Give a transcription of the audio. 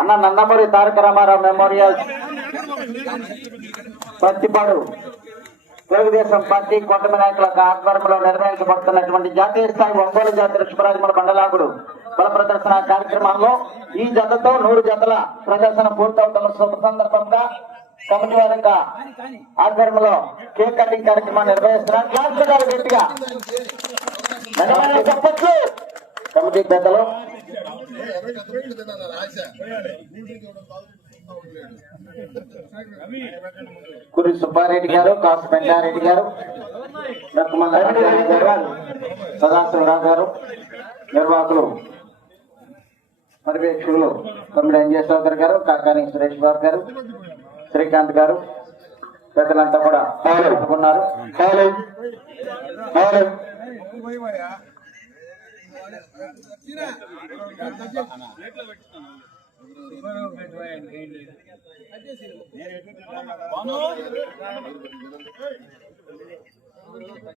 అన్న Nandamuri Taraka Ramarao memorial. Pattipadu Telugu Desam party కూటమి నాయకుల ఆధ్వర్యంలో నిర్వహించబడుతున్నటువంటి జాతీయ స్థాయి ఒంగోలు జాతి లక్ష్మరాజముల మండలాకుడు బల ప్రదర్శన కార్యక్రమంలో ఈ జతతో నూరు జతల ప్రదర్శన పూర్తవుతున్న శుభ సందర్భంగా కమిటీ వారి యొక్క ఆధ్వర్యంలో కేక్ కటింగ్ కార్యక్రమాన్ని నిర్వహిస్తున్నారు. క్లాస్ కమిటీ పెద్దలు. కురి సుబ్బారెడ్డి గారు కాసు పెండారెడ్డి గారు సదాశివరావు గారు నిర్వాహకులు పర్యవేక్షకులు తమ్మిడి అంజేశ్వర్ గారు కాకాని సురేష్ బాబు గారు శ్రీకాంత్ గారు పెద్దలంతా కూడా పాల్గొన్నారు నేను